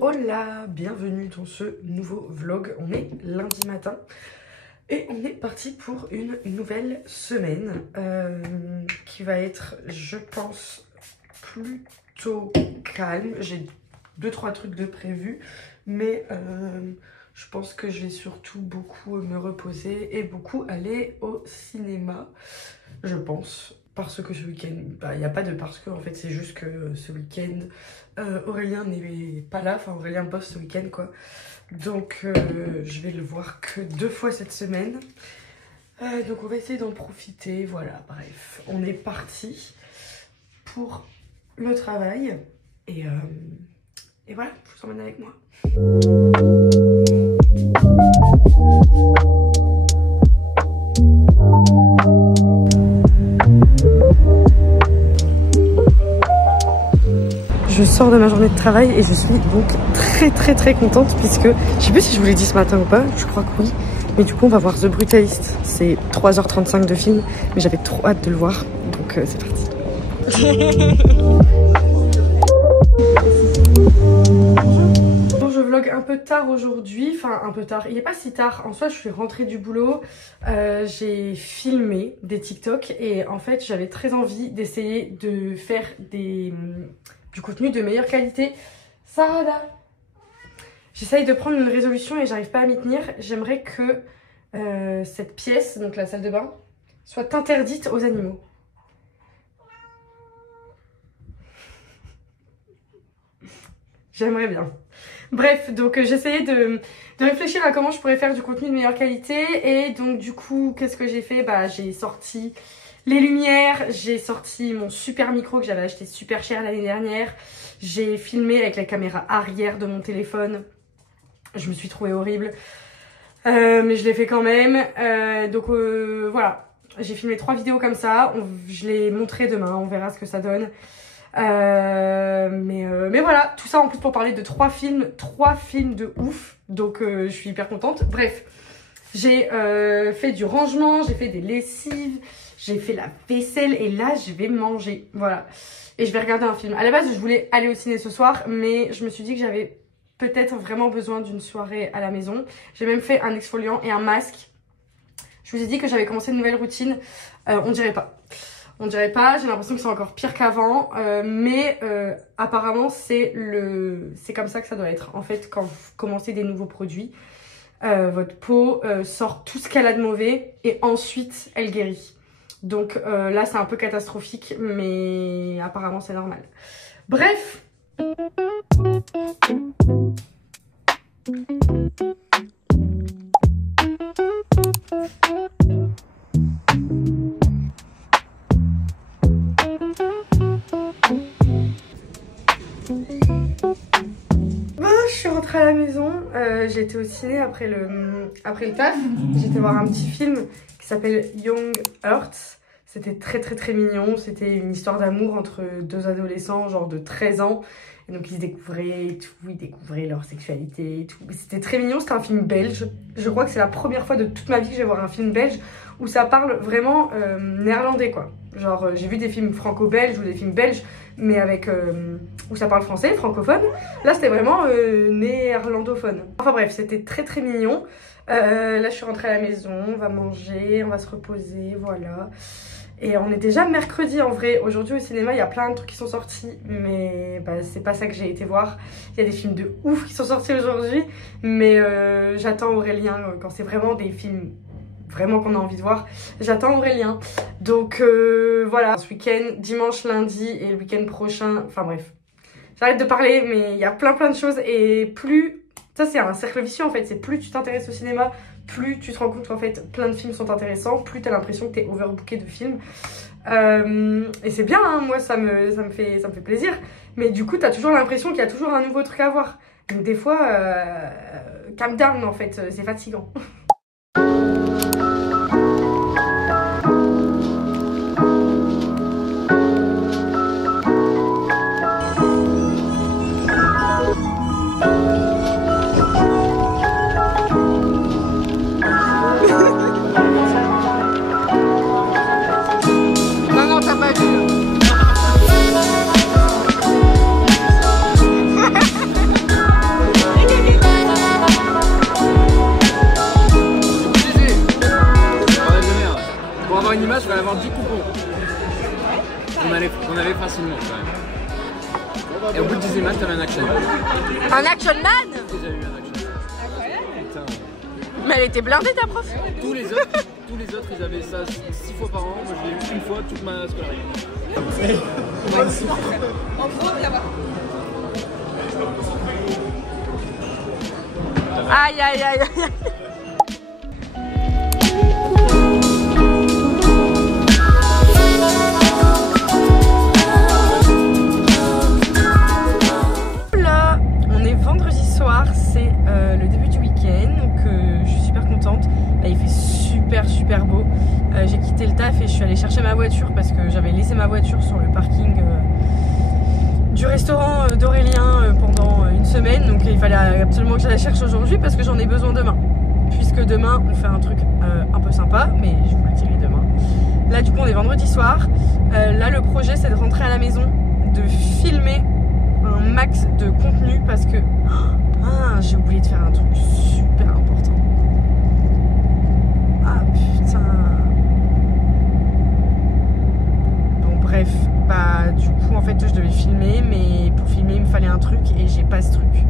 Hola, bienvenue dans ce nouveau vlog. On est lundi matin et on est parti pour une nouvelle semaine qui va être, je pense, plutôt calme. J'ai 2-3 trucs de prévus, mais je pense que je vais surtout beaucoup me reposer et beaucoup aller au cinéma, je pense. Parce que ce week-end, il n'y a pas de parce que, en fait, c'est juste que ce week-end, Aurélien n'est pas là, enfin Aurélien bosse ce week-end, quoi. Donc, je vais le voir que 2 fois cette semaine. Donc, on va essayer d'en profiter, voilà, bref. On est parti pour le travail. Et voilà, je vous emmène avec moi. Je sors de ma journée de travail et je suis donc très contente puisque, je sais plus si je vous l'ai dit ce matin ou pas, je crois que oui. Mais du coup on va voir The Brutalist, c'est 3h35 de film, mais j'avais trop hâte de le voir, donc c'est parti. Bon, je vlog un peu tard aujourd'hui, enfin un peu tard, il n'est pas si tard, en soi je suis rentrée du boulot, j'ai filmé des TikTok et en fait j'avais très envie d'essayer de faire du contenu de meilleure qualité. Sada, j'essaye de prendre une résolution et j'arrive pas à m'y tenir. J'aimerais que cette pièce, donc la salle de bain, soit interdite aux animaux. J'aimerais bien. Bref, donc j'essayais de réfléchir à comment je pourrais faire du contenu de meilleure qualité. Et donc du coup, qu'est-ce que j'ai fait? Bah, j'ai sorti les lumières, j'ai sorti mon super micro que j'avais acheté super cher l'année dernière. J'ai filmé avec la caméra arrière de mon téléphone. Je me suis trouvée horrible. Mais je l'ai fait quand même. Donc voilà, j'ai filmé 3 vidéos comme ça. Je les montrerai demain, on verra ce que ça donne. Mais voilà, tout ça en plus pour parler de 3 films de ouf. Donc je suis hyper contente. Bref, j'ai fait du rangement, j'ai fait des lessives. J'ai fait la vaisselle et là, je vais manger. Voilà. Et je vais regarder un film. À la base, je voulais aller au ciné ce soir, mais je me suis dit que j'avais peut-être vraiment besoin d'une soirée à la maison. J'ai même fait un exfoliant et un masque. Je vous ai dit que j'avais commencé une nouvelle routine. On dirait pas. On dirait pas. J'ai l'impression que c'est encore pire qu'avant. Mais apparemment, c'est comme ça que ça doit être. En fait, quand vous commencez des nouveaux produits, votre peau sort tout ce qu'elle a de mauvais et ensuite, elle guérit. Donc là, c'est un peu catastrophique, mais apparemment, c'est normal. Bref. Je suis rentrée à la maison. J'ai été au ciné après le taf. J'étais voir un petit film qui s'appelle Young Earth. C'était très mignon. C'était une histoire d'amour entre 2 adolescents, genre de 13 ans. Et donc ils se découvraient et tout, ils découvraient leur sexualité et tout. C'était très mignon, c'était un film belge. Je crois que c'est la première fois de toute ma vie que je vais voir un film belge où ça parle vraiment néerlandais, quoi. Genre j'ai vu des films franco-belges ou des films belges, mais avec où ça parle français, francophone. Là c'était vraiment néerlandophone. Enfin bref, c'était très mignon. Là je suis rentrée à la maison, on va manger, on va se reposer, voilà. Et on est déjà mercredi en vrai. Aujourd'hui au cinéma il y a plein de trucs qui sont sortis, mais bah, c'est pas ça que j'ai été voir. Il y a des films de ouf qui sont sortis aujourd'hui, mais j'attends Aurélien quand c'est vraiment des films vraiment qu'on a envie de voir. J'attends Aurélien. Donc voilà, ce week-end, dimanche, lundi et le week-end prochain, enfin bref. J'arrête de parler, mais il y a plein de choses et plus... Ça c'est un cercle vicieux en fait, c'est plus tu t'intéresses au cinéma, plus tu te rends compte qu'en fait plein de films sont intéressants, plus tu as l'impression que tu es overbooké de films. Et c'est bien, hein, moi ça me fait plaisir. Mais du coup tu as toujours l'impression qu'il y a toujours un nouveau truc à voir. Donc des fois, calm down en fait, c'est fatigant. une image, il va y avoir 10 coupons. On allait facilement quand même. Et au bout de 10 images, t'avais un action man. Un action man? J'ai déjà eu un action man. Incroyable. Mais elle était blindée ta prof. Tous les autres, ils avaient ça 6 fois par an. Moi, je l'ai eu une fois toute ma scolarité. En gros, là-bas. Aïe aïe aïe aïe. Là, on est vendredi soir, c'est le début du week-end, donc je suis super contente. Là, il fait super beau. J'ai quitté le taf et je suis allée chercher ma voiture parce que j'avais laissé ma voiture sur le parking du restaurant d'Aurélien pendant une semaine, donc il fallait absolument que je la cherche aujourd'hui parce que j'en ai besoin demain, puisque demain on fait un truc un peu sympa, mais je vous le dirai demain. Là du coup on est vendredi soir, là le projet c'est de rentrer à la maison, de filmer un max de contenu parce que j'ai oublié de faire un truc super important. Ah putain. Bon bref, bah du coup en fait je devais filmer, mais pour filmer il me fallait un truc et j'ai pas ce truc.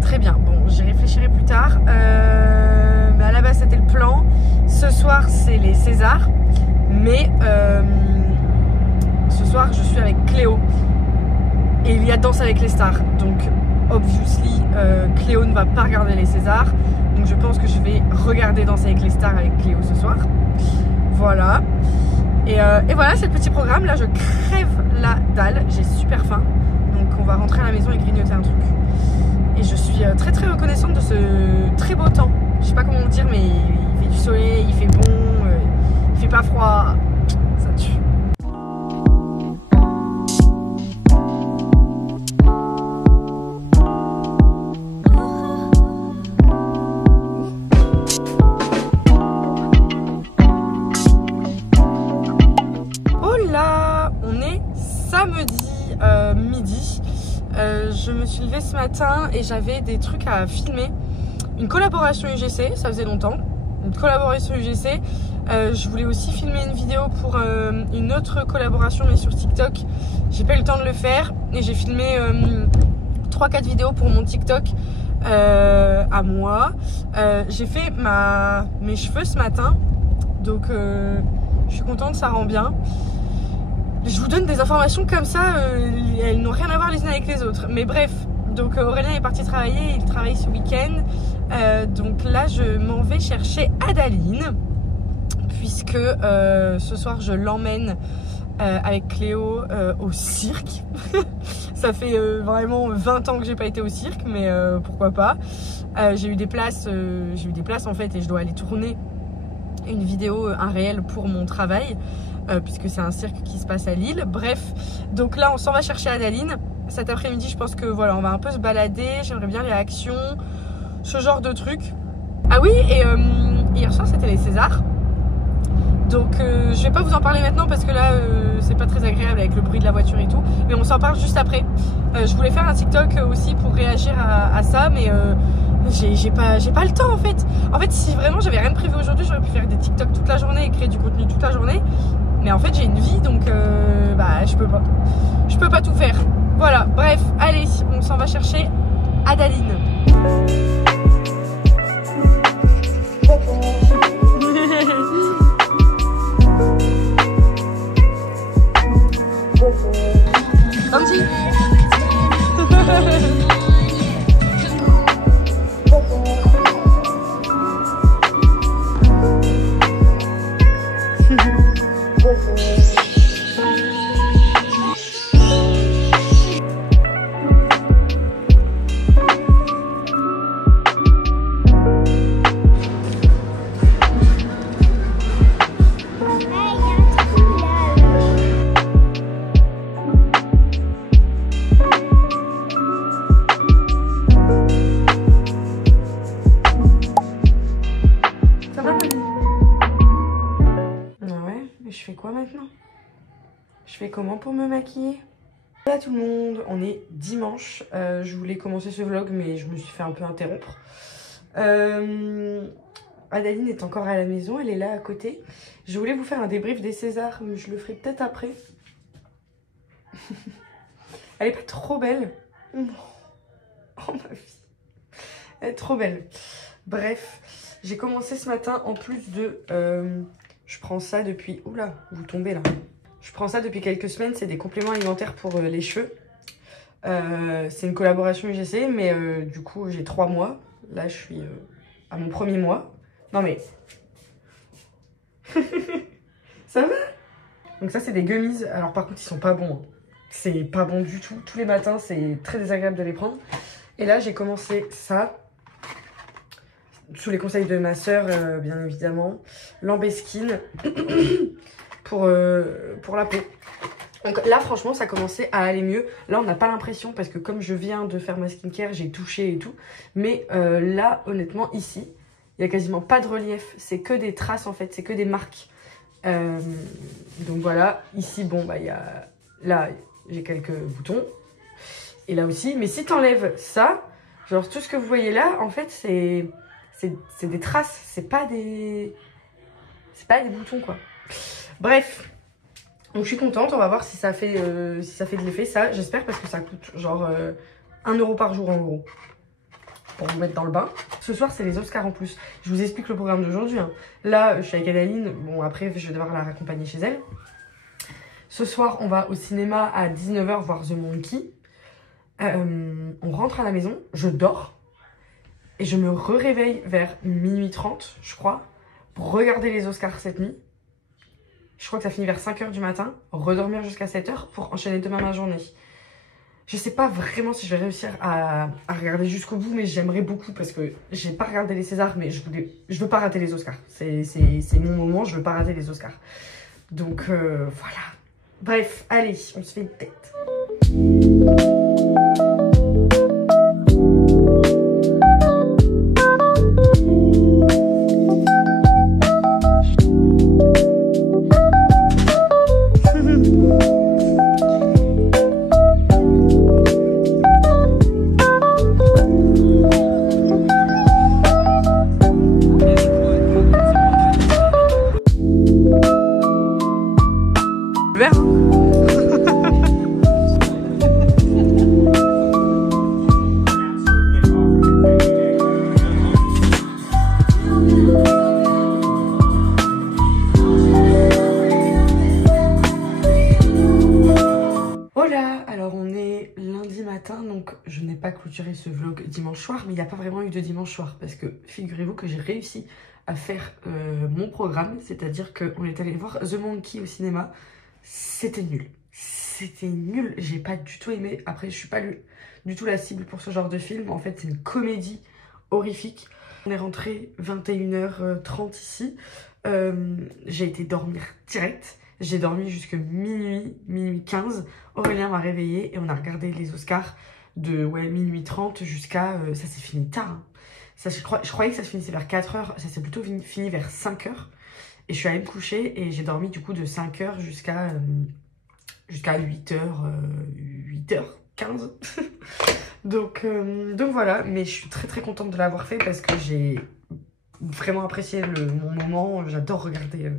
Très bien, bon j'y réfléchirai plus tard. Mais à la base c'était le plan. Ce soir c'est les Césars, mais ce soir je suis avec Cléo et il y a Danse avec les stars, donc obviously Cléo ne va pas regarder les Césars, donc je pense que je vais regarder Danse avec les stars avec Cléo ce soir. Voilà. Et voilà, c'est le petit programme. Là je crève la dalle, j'ai super faim, donc on va rentrer à la maison et grignoter un truc. Et je suis très reconnaissante de ce très beau temps. Je sais pas comment dire, mais il fait du soleil, il fait bon, il fait pas froid, ça tue. Samedi midi, je me suis levée ce matin et j'avais des trucs à filmer. Une collaboration UGC, ça faisait longtemps. Une collaboration UGC. Je voulais aussi filmer une vidéo pour une autre collaboration, mais sur TikTok. J'ai pas eu le temps de le faire et j'ai filmé 3-4 vidéos pour mon TikTok à moi. J'ai fait mes cheveux ce matin, donc je suis contente, ça rend bien. Je vous donne des informations comme ça, elles n'ont rien à voir les unes avec les autres. Mais bref, donc Aurélien est parti travailler, il travaille ce week-end. Donc là, je m'en vais chercher Adaline, puisque ce soir, je l'emmène avec Cléo au cirque. Ça fait vraiment 20 ans que j'ai pas été au cirque, mais pourquoi pas. J'ai eu des places en fait, et je dois aller tourner une vidéo, un réel pour mon travail. Puisque c'est un cirque qui se passe à Lille. Bref, donc là on s'en va chercher Adaline. Cet après-midi je pense que voilà, on va un peu se balader. J'aimerais bien les actions, ce genre de trucs. Ah oui, et hier soir c'était les Césars. Donc je vais pas vous en parler maintenant parce que là c'est pas très agréable avec le bruit de la voiture et tout. Mais on s'en parle juste après. Je voulais faire un TikTok aussi pour réagir à ça, mais j'ai pas le temps en fait. En fait, si vraiment j'avais rien de prévu aujourd'hui, j'aurais pu faire des TikTok toute la journée et créer du contenu toute la journée. Mais en fait j'ai une vie, donc bah je peux pas tout faire. Voilà, bref, allez, on s'en va chercher Adaline. Andy. Je fais comment pour me maquiller? Salut à tout le monde, on est dimanche. Je voulais commencer ce vlog mais je me suis fait un peu interrompre. Adaline est encore à la maison, elle est là à côté. Je voulais vous faire un débrief des Césars, mais je le ferai peut-être après. Elle est pas trop belle? Non. Oh ma vie. Elle est trop belle. Bref, j'ai commencé ce matin en plus de... je prends ça depuis... Oula, vous tombez là. Je prends ça depuis quelques semaines, c'est des compléments alimentaires pour les cheveux. C'est une collaboration UGC, mais du coup j'ai 3 mois. Là je suis à mon 1er mois. Non mais... Ça va? Donc ça c'est des gummies. Alors par contre ils sont pas bons. C'est pas bon du tout. Tous les matins c'est très désagréable de les prendre. Et là j'ai commencé ça. Sous les conseils de ma soeur bien évidemment. Lambeskin pour la peau. Donc là franchement ça commençait à aller mieux. Là on n'a pas l'impression parce que comme je viens de faire ma skincare j'ai touché et tout. Mais là honnêtement ici il n'y a quasiment pas de relief. C'est que des traces en fait, c'est que des marques. Donc voilà, ici bon bah il y a... Là j'ai quelques boutons. Et là aussi, mais si t'enlèves ça, genre tout ce que vous voyez là en fait c'est des traces. C'est pas des boutons quoi. Bref. Donc je suis contente, on va voir si ça fait de l'effet, ça j'espère, parce que ça coûte genre 1 € par jour en gros, pour vous mettre dans le bain. Ce soir c'est les Oscars en plus, je vous explique le programme d'aujourd'hui. Hein. Là je suis avec Adaline, bon après je vais devoir la raccompagner chez elle. Ce soir on va au cinéma à 19 h voir The Monkey. On rentre à la maison, je dors, et je me réveille vers 00h30 je crois, pour regarder les Oscars cette nuit. Je crois que ça finit vers 5 h du matin, redormir jusqu'à 7 h pour enchaîner demain ma journée. Je sais pas vraiment si je vais réussir à regarder jusqu'au bout, mais j'aimerais beaucoup parce que j'ai pas regardé les Césars, mais je veux pas rater les Oscars. C'est mon moment, je veux pas rater les Oscars. Donc voilà. Bref, allez, on se fait une tête. Donc je n'ai pas clôturé ce vlog dimanche soir, mais il n'y a pas vraiment eu de dimanche soir parce que figurez-vous que j'ai réussi à faire mon programme, c'est-à-dire qu'on est allé voir The Monkey au cinéma. C'était nul, j'ai pas du tout aimé. Après je suis pas du tout la cible pour ce genre de film, en fait c'est une comédie horrifique. On est rentré 21h30 ici, j'ai été dormir direct. J'ai dormi jusque minuit 15. Aurélien m'a réveillée et on a regardé les Oscars de minuit 30 jusqu'à... ça s'est fini tard. Hein. Ça, je croyais que ça se finissait vers 4 h. Ça s'est plutôt fini vers 5 h. Et je suis allée me coucher et j'ai dormi du coup de 5 h jusqu'à 8 h, 8h15. donc voilà. Mais je suis très contente de l'avoir fait parce que j'ai vraiment apprécié mon moment. J'adore regarder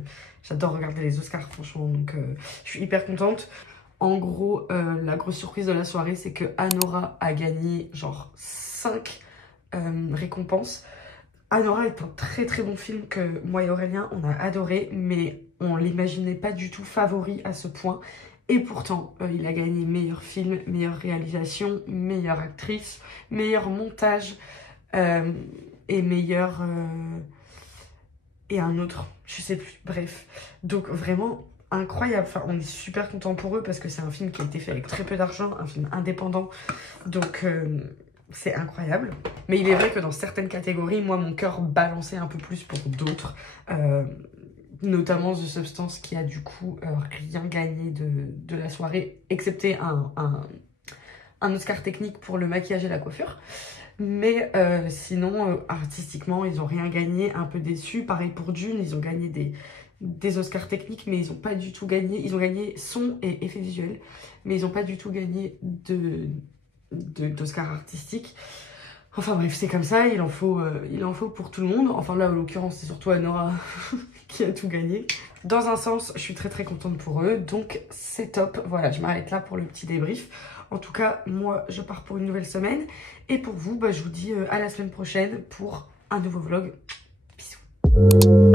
les Oscars franchement, donc je suis hyper contente. En gros la grosse surprise de la soirée c'est que Anora a gagné genre 5 récompenses. Anora est un très bon film que moi et Aurélien on a adoré, mais on l'imaginait pas du tout favori à ce point, et pourtant il a gagné meilleur film, meilleure réalisation, meilleure actrice, meilleur montage et meilleur... et un autre, je sais plus, bref. Donc vraiment incroyable, enfin on est super content pour eux parce que c'est un film qui a été fait avec très peu d'argent, un film indépendant, donc c'est incroyable. Mais il est vrai que dans certaines catégories, moi mon cœur balançait un peu plus pour d'autres, notamment The Substance qui a du coup rien gagné de la soirée, excepté un Oscar technique pour le maquillage et la coiffure. Mais sinon, artistiquement, ils n'ont rien gagné, un peu déçus. Pareil pour Dune, ils ont gagné des Oscars techniques, mais ils n'ont pas du tout gagné. Ils ont gagné son et effets visuels, mais ils n'ont pas du tout gagné d'Oscars artistiques. Enfin bref, c'est comme ça, il en faut pour tout le monde. Enfin là, en l'occurrence, c'est surtout Anora qui a tout gagné. Dans un sens, je suis très très contente pour eux, donc c'est top. Voilà, je m'arrête là pour le petit débrief. En tout cas, moi, je pars pour une nouvelle semaine. Et pour vous, bah, je vous dis à la semaine prochaine pour un nouveau vlog. Bisous.